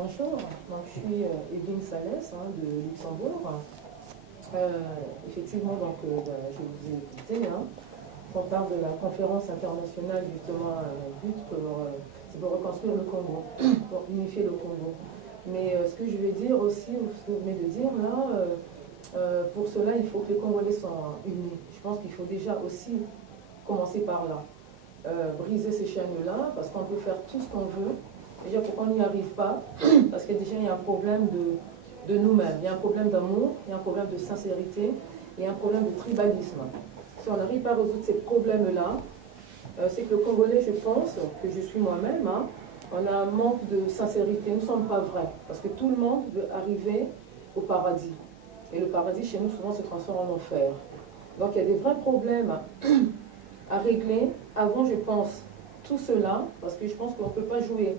Bonjour, donc, je suis Evelyne Salès de Luxembourg. Effectivement, je vous ai écouté. On parle de la conférence internationale, justement, but c'est pour reconstruire le Congo, pour unifier le Congo. Mais ce que je vais dire aussi, ce que vous venez de dire là, pour cela, il faut que les Congolais soient unis. Je pense qu'il faut déjà aussi commencer par là. Briser ces chaînes-là, parce qu'on peut faire tout ce qu'on veut. Déjà, pourquoi on n'y arrive pas? Parce que déjà, il y a un problème de nous-mêmes. Il y a un problème d'amour, il y a un problème de sincérité, il y a un problème de tribalisme. Si on n'arrive pas à résoudre ces problèmes-là, c'est que le Congolais, je pense, que je suis moi-même, on a un manque de sincérité. Nous ne sommes pas vrais. Parce que tout le monde veut arriver au paradis. Et le paradis, chez nous, souvent, se transforme en enfer. Donc, il y a des vrais problèmes à régler avant, je pense, tout cela, parce que je pense qu'on ne peut pas jouer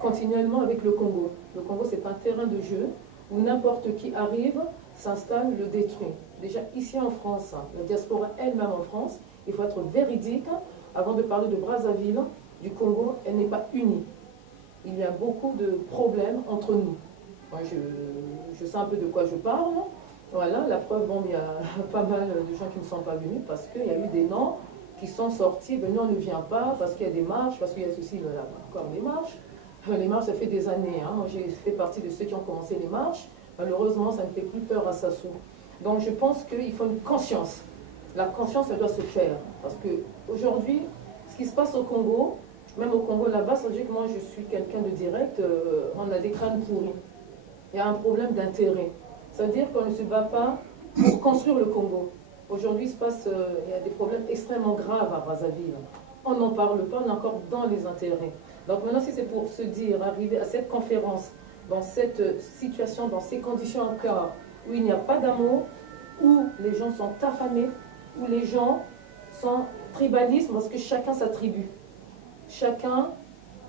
continuellement avec le Congo. Le Congo, ce n'est pas un terrain de jeu où n'importe qui arrive, s'installe, le détruit. Déjà, ici en France, la diaspora elle-même en France, il faut être véridique. Avant de parler de Brazzaville, du Congo, elle n'est pas unie. Il y a beaucoup de problèmes entre nous. Moi, je sais un peu de quoi je parle. Voilà, la preuve, bon, il y a pas mal de gens qui ne sont pas venus parce qu'il y a eu des noms qui sont sortis. Ben, non, on ne vient pas parce qu'il y a des marches, parce qu'il y a ceci, là, encore des marches. Les marches, ça fait des années. Moi, j'ai fait partie de ceux qui ont commencé les marches. Malheureusement, ça ne fait plus peur à Sassou. Donc, je pense qu'il faut une conscience. La conscience, elle doit se faire. Parce qu'aujourd'hui, ce qui se passe au Congo, même au Congo là-bas, ça veut dire que moi, je suis quelqu'un de direct, on a des crânes pourris. Il y a un problème d'intérêt. Ça veut dire qu'on ne se bat pas pour construire le Congo. Aujourd'hui, il y a des problèmes extrêmement graves à Brazzaville. On n'en parle pas, on est encore dans les intérêts. Donc maintenant, si c'est pour se dire, arriver à cette conférence, dans cette situation, dans ces conditions encore, où il n'y a pas d'amour, où les gens sont affamés, où les gens sont tribalistes, parce que chacun sa tribu. Chacun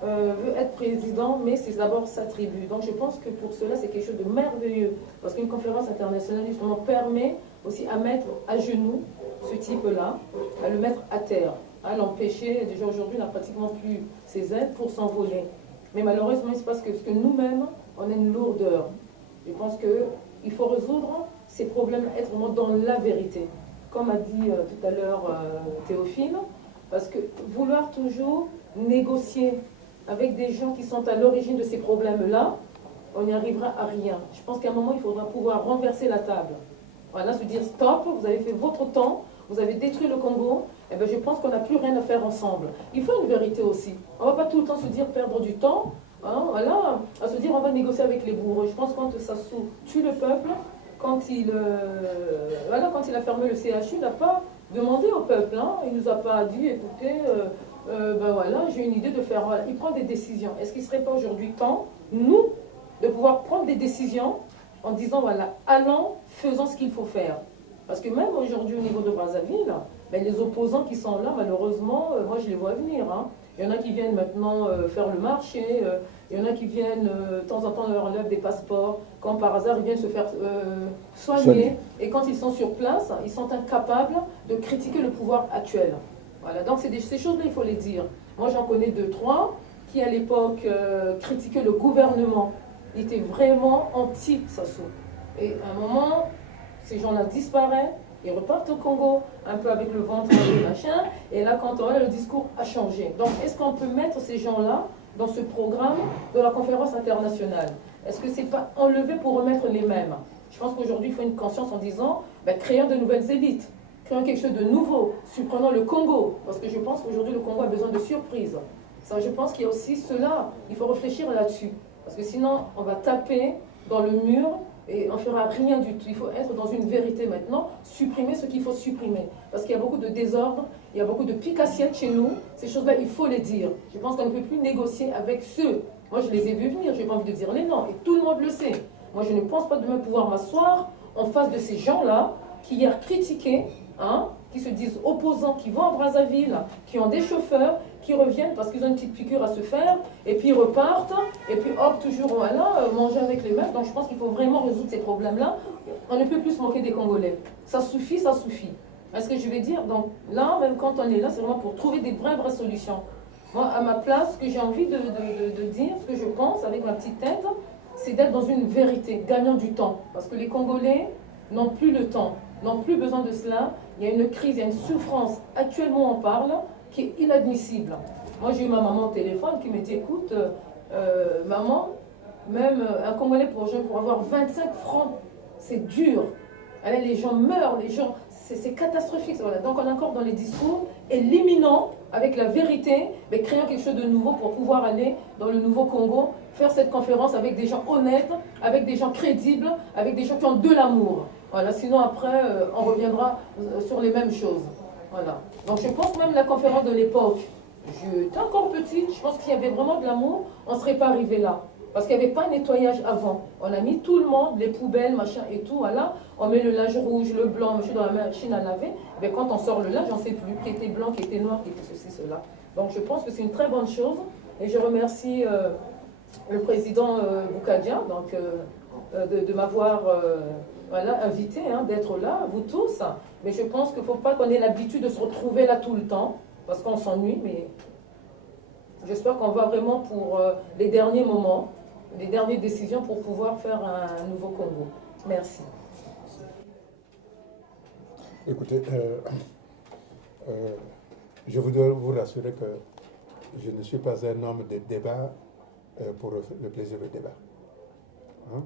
veut être président, mais c'est d'abord sa tribu. Donc je pense que pour cela, c'est quelque chose de merveilleux, parce qu'une conférence internationale, justement, permet aussi à mettre à genoux ce type-là, à le mettre à terre, à l'empêcher. Déjà aujourd'hui, on n'a pratiquement plus ses aides pour s'envoler. Mais malheureusement, il se passe que nous-mêmes, on a une lourdeur. Je pense qu'il faut résoudre ces problèmes, être vraiment dans la vérité. Comme a dit tout à l'heure Théophile, parce que vouloir toujours négocier avec des gens qui sont à l'origine de ces problèmes-là, on n'y arrivera à rien. Je pense qu'à un moment, il faudra pouvoir renverser la table. Voilà, se dire stop, vous avez fait votre temps, vous avez détruit le Congo, et bien je pense qu'on n'a plus rien à faire ensemble. Il faut une vérité aussi. On ne va pas tout le temps se dire perdre du temps, voilà, à se dire on va négocier avec les bourreaux. Je pense que quand Sassou tue le peuple, quand il a fermé le CHU, il n'a pas demandé au peuple, il ne nous a pas dit écoutez, voilà, j'ai une idée de faire, voilà. Il prend des décisions. Est-ce qu'il ne serait pas aujourd'hui temps, nous, de pouvoir prendre des décisions en disant voilà, allons, faisons ce qu'il faut faire. Parce que même aujourd'hui au niveau de Brazzaville, les opposants qui sont là, malheureusement, moi je les vois venir. Il y en a qui viennent maintenant faire le marché, il y en a qui viennent de temps en temps leur enlèvent des passeports, quand par hasard ils viennent se faire soigner, et quand ils sont sur place, ils sont incapables de critiquer le pouvoir actuel. Voilà, donc ces choses-là, il faut les dire. Moi j'en connais deux, trois, qui à l'époque critiquaient le gouvernement. Ils étaient vraiment anti-Sassou. Et à un moment, ces gens-là disparaissent, ils repartent au Congo, un peu avec le ventre et machin, et là, quand on a le discours a changé. Donc, est-ce qu'on peut mettre ces gens-là dans ce programme de la conférence internationale? Est-ce que c'est pas enlevé pour remettre les mêmes? Je pense qu'aujourd'hui, il faut une conscience en disant, créons de nouvelles élites, créons quelque chose de nouveau, surprenons le Congo, parce que je pense qu'aujourd'hui, le Congo a besoin de surprises. Ça, je pense qu'il y a aussi cela, il faut réfléchir là-dessus, parce que sinon, on va taper dans le mur, et on ne fera rien du tout. Il faut être dans une vérité maintenant, supprimer ce qu'il faut supprimer. Parce qu'il y a beaucoup de désordre, il y a beaucoup de pique-assiettes chez nous. Ces choses-là, il faut les dire. Je pense qu'on ne peut plus négocier avec ceux. Moi, je les ai vus venir, je n'ai pas envie de dire les noms, et tout le monde le sait. Moi, je ne pense pas demain pouvoir m'asseoir en face de ces gens-là qui hier critiquaient, qui se disent opposants, qui vont à Brazzaville, qui ont des chauffeurs, qui reviennent parce qu'ils ont une petite piqûre à se faire, et puis ils repartent, et puis hop, toujours voilà, manger avec les meufs. Donc je pense qu'il faut vraiment résoudre ces problèmes-là. On ne peut plus se moquer des Congolais. Ça suffit, ça suffit. Est-ce que je vais dire? Donc là, même quand on est là, c'est vraiment pour trouver des vraies solutions. Moi, à ma place, ce que j'ai envie de dire, ce que je pense avec ma petite tête, c'est d'être dans une vérité, gagnant du temps. Parce que les Congolais n'ont plus le temps, n'ont plus besoin de cela. Il y a une crise, il y a une souffrance, actuellement on parle, qui est inadmissible. Moi j'ai eu ma maman au téléphone qui m'a dit, écoute, maman, même un Congolais pour avoir 25 francs, c'est dur. Allez, les gens meurent, les gens, c'est catastrophique. Voilà. Donc on est encore dans les discours, éliminant avec la vérité, mais créant quelque chose de nouveau pour pouvoir aller dans le nouveau Congo, faire cette conférence avec des gens honnêtes, avec des gens crédibles, avec des gens qui ont de l'amour. Voilà. Sinon après, on reviendra sur les mêmes choses. Voilà. Donc je pense même la conférence de l'époque, j'étais encore petite, je pense qu'il y avait vraiment de l'amour, on ne serait pas arrivé là. Parce qu'il n'y avait pas de nettoyage avant. On a mis tout le monde, les poubelles, machin et tout, voilà. On met le linge rouge, le blanc, monsieur dans la machine à laver. Mais quand on sort le linge, on ne sait plus qui était blanc, qui était noir, qui était ceci, cela. Donc je pense que c'est une très bonne chose. Et je remercie le président Boukadien donc, de m'avoir voilà, invité, hein, d'être là, vous tous. Mais je pense qu'il ne faut pas qu'on ait l'habitude de se retrouver là tout le temps, parce qu'on s'ennuie, mais j'espère qu'on va vraiment pour les derniers moments, les dernières décisions pour pouvoir faire un nouveau Congo. Merci. Écoutez, je voudrais vous rassurer que je ne suis pas un homme de débat pour le plaisir de débat. Hein?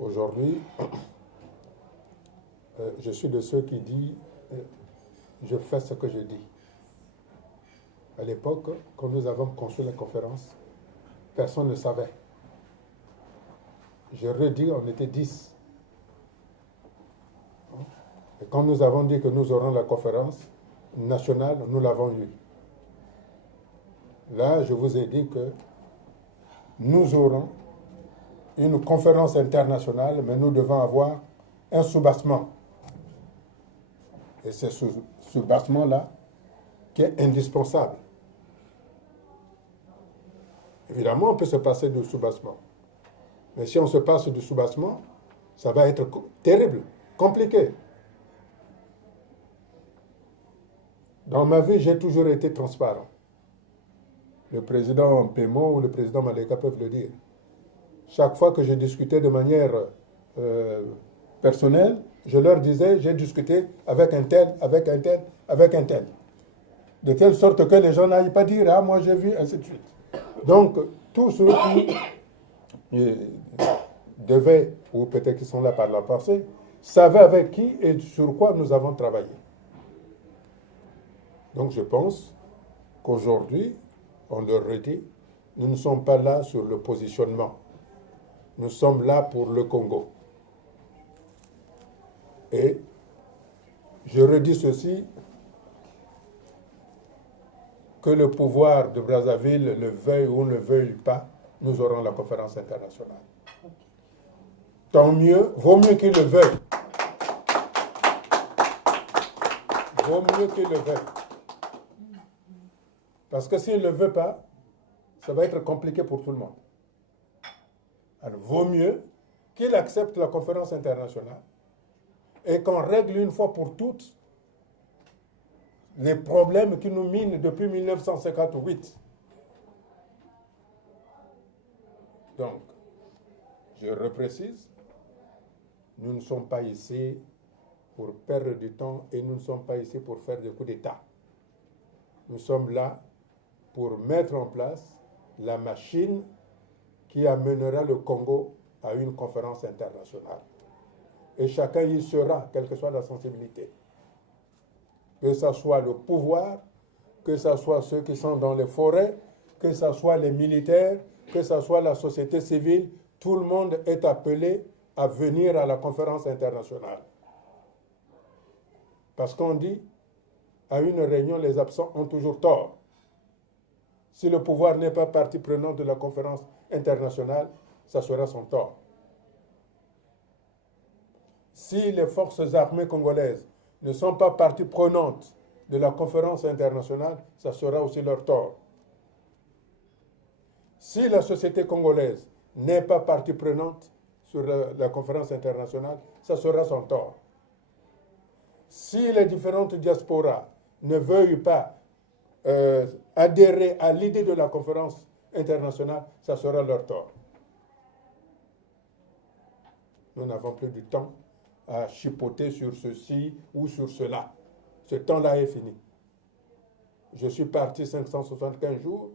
Aujourd'hui, je suis de ceux qui disent je fais ce que je dis. À l'époque, quand nous avons construit la conférence, personne ne savait. Je redis, on était 10. Et quand nous avons dit que nous aurons la conférence nationale, nous l'avons eue. Là, je vous ai dit que nous aurons une conférence internationale, mais nous devons avoir un soubassement. Et c'est ce soubassement-là qui est indispensable. Évidemment, on peut se passer du soubassement. Mais si on se passe du soubassement, ça va être terrible, compliqué. Dans ma vie, j'ai toujours été transparent. Le président Pémo ou le président Maleka peuvent le dire. Chaque fois que je discutais de manière personnelle, je leur disais, j'ai discuté avec un tel, avec un tel, avec un tel. De telle sorte que les gens n'aillent pas dire, ah, moi j'ai vu, ainsi de suite. Donc, tous ceux qui devaient, ou peut-être qui sont là par la pensée, savaient avec qui et sur quoi nous avons travaillé. Donc, je pense qu'aujourd'hui, on leur redit, nous ne sommes pas là sur le positionnement. Nous sommes là pour le Congo. Et je redis ceci, que le pouvoir de Brazzaville le veuille ou ne le veuille pas, nous aurons la conférence internationale. Tant mieux, vaut mieux qu'il le veuille. Vaut mieux qu'il le veuille. Parce que s'il ne le veut pas, ça va être compliqué pour tout le monde. Alors, vaut mieux qu'il accepte la conférence internationale et qu'on règle une fois pour toutes les problèmes qui nous minent depuis 1958. Donc, je reprécise, nous ne sommes pas ici pour perdre du temps et nous ne sommes pas ici pour faire des coups d'État. Nous sommes là pour mettre en place la machine qui amènera le Congo à une conférence internationale. Et chacun y sera, quelle que soit la sensibilité. Que ce soit le pouvoir, que ce soit ceux qui sont dans les forêts, que ce soit les militaires, que ce soit la société civile, tout le monde est appelé à venir à la conférence internationale. Parce qu'on dit, à une réunion, les absents ont toujours tort. Si le pouvoir n'est pas partie prenante de la conférence internationale, ça sera son tort. Si les forces armées congolaises ne sont pas partie prenante de la conférence internationale, ça sera aussi leur tort. Si la société congolaise n'est pas partie prenante sur la conférence internationale, ça sera son tort. Si les différentes diasporas ne veuillent pas adhérer à l'idée de la conférence internationale, ça sera leur tort. Nous n'avons plus du temps à chipoter sur ceci ou sur cela. Ce temps-là est fini. Je suis parti 575 jours,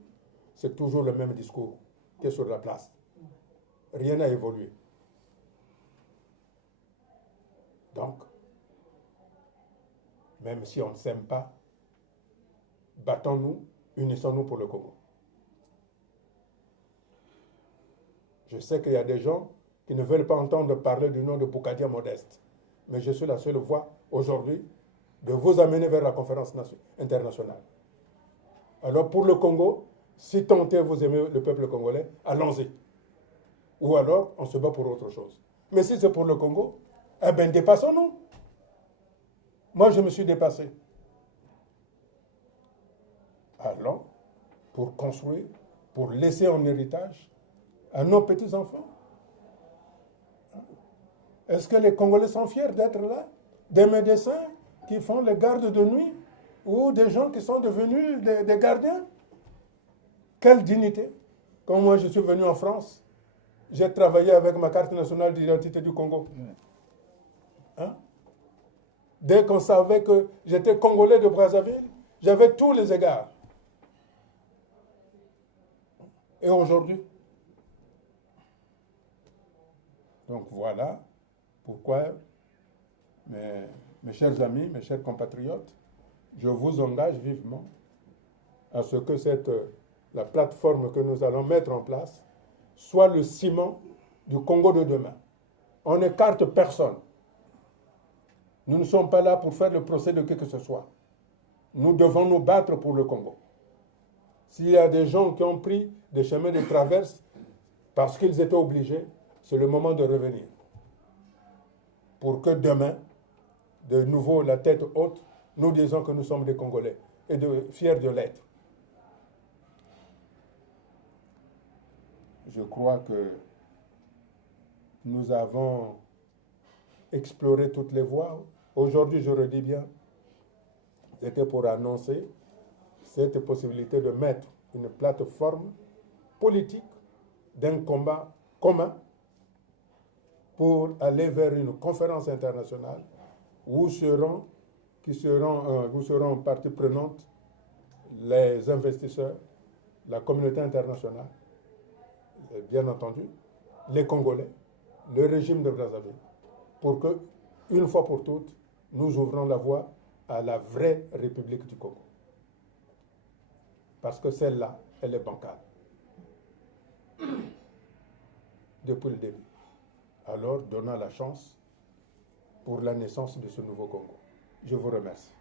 c'est toujours le même discours qui est sur la place. Rien n'a évolué. Donc, même si on ne s'aime pas, battons-nous, unissons-nous pour le Congo. Je sais qu'il y a des gens qui ne veulent pas entendre parler du nom de Boukadia Modeste, mais je suis la seule voix aujourd'hui de vous amener vers la conférence internationale. Alors pour le Congo, si tant est vous aimez le peuple congolais, allons-y. Ou alors, on se bat pour autre chose. Mais si c'est pour le Congo, eh bien, dépassons-nous. Moi, je me suis dépassé. Allons pour construire, pour laisser en héritage à nos petits-enfants. Est-ce que les Congolais sont fiers d'être là? Des médecins qui font les gardes de nuit ou des gens qui sont devenus des gardiens? Quelle dignité! Quand moi je suis venu en France, j'ai travaillé avec ma carte nationale d'identité du Congo. Hein? Dès qu'on savait que j'étais Congolais de Brazzaville, j'avais tous les égards. Et aujourd'hui? Donc voilà pourquoi, mes chers amis, mes chers compatriotes, je vous engage vivement à ce que la plateforme que nous allons mettre en place soit le ciment du Congo de demain. On n'écarte personne. Nous ne sommes pas là pour faire le procès de qui que ce soit. Nous devons nous battre pour le Congo. S'il y a des gens qui ont pris des chemins de traverse parce qu'ils étaient obligés, c'est le moment de revenir. Pour que demain, de nouveau la tête haute, nous disons que nous sommes des Congolais et fiers de l'être. Je crois que nous avons exploré toutes les voies. Aujourd'hui, je redis bien, c'était pour annoncer cette possibilité de mettre une plateforme politique d'un combat commun pour aller vers une conférence internationale où seront partie prenante les investisseurs, la communauté internationale, bien entendu, les Congolais, le régime de Brazzaville, pour que, une fois pour toutes, nous ouvrons la voie à la vraie République du Congo. Parce que celle-là, elle est bancale. Depuis le début. Alors, donnons la chance pour la naissance de ce nouveau Congo. Je vous remercie.